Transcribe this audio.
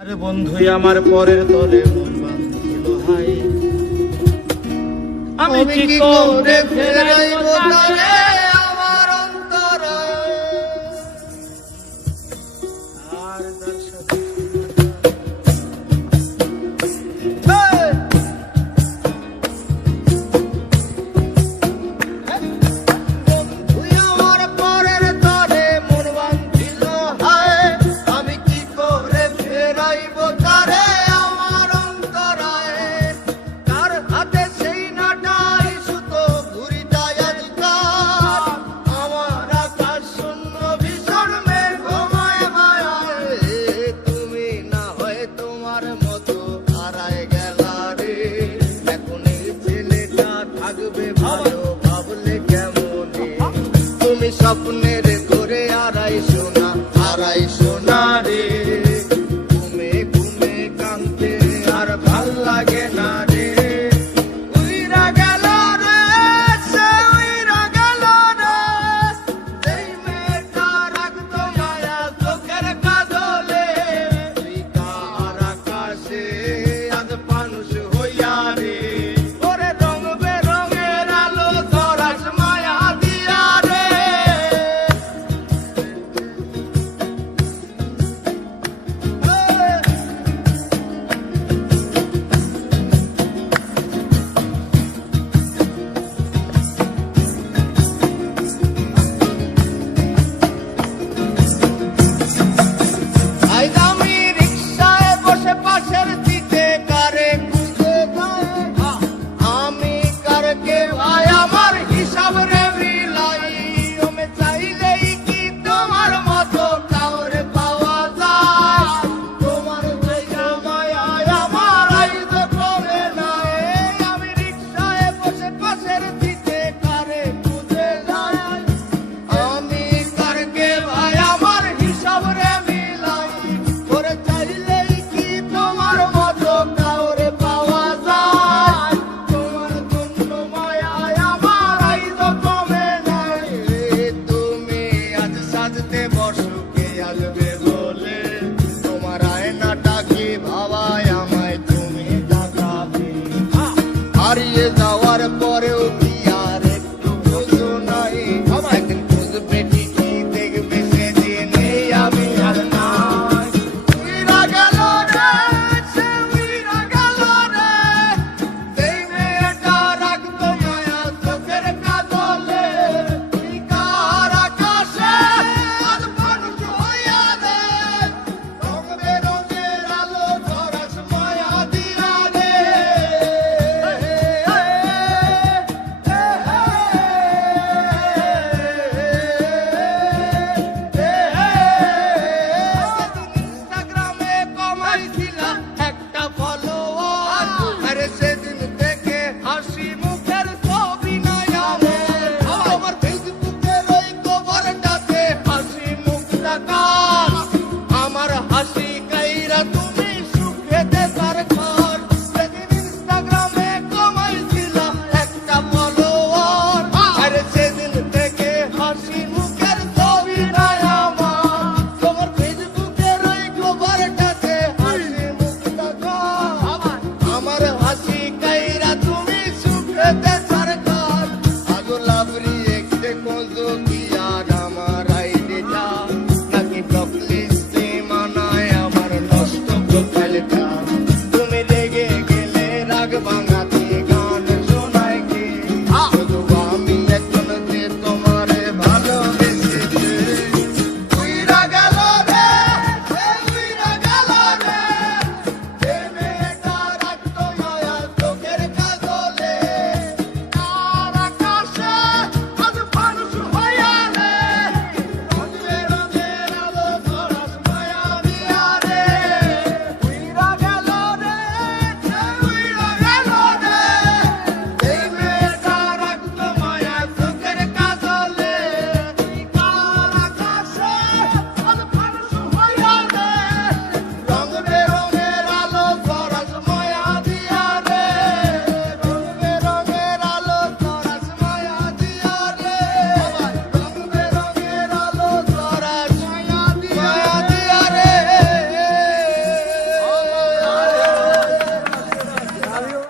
আরে বন্ধুই আমার পরের তলে মন বাঁধছিল হাই, আমি কি করে ফেরাইব তারে আমার অন্তরে। আর তার সাথে বন্ধুই আমার পরের তলে মন বাঁধছিল হাই, আমি কি করে ফেরাইব তারে আমার অন্তরে। তার হাতে সেই নাটাই সুতো ঘুরিটাই আজকাল, আমার আকাশ শূন্য ভীষণ মেঘময় মায়ায়। তুমি না হয় তোমার মতো হারায় গেলা রে, এখন এই ছেলেটা থাকবে ভালো ভাবলে কেমনে। তুমি স্বপ্ন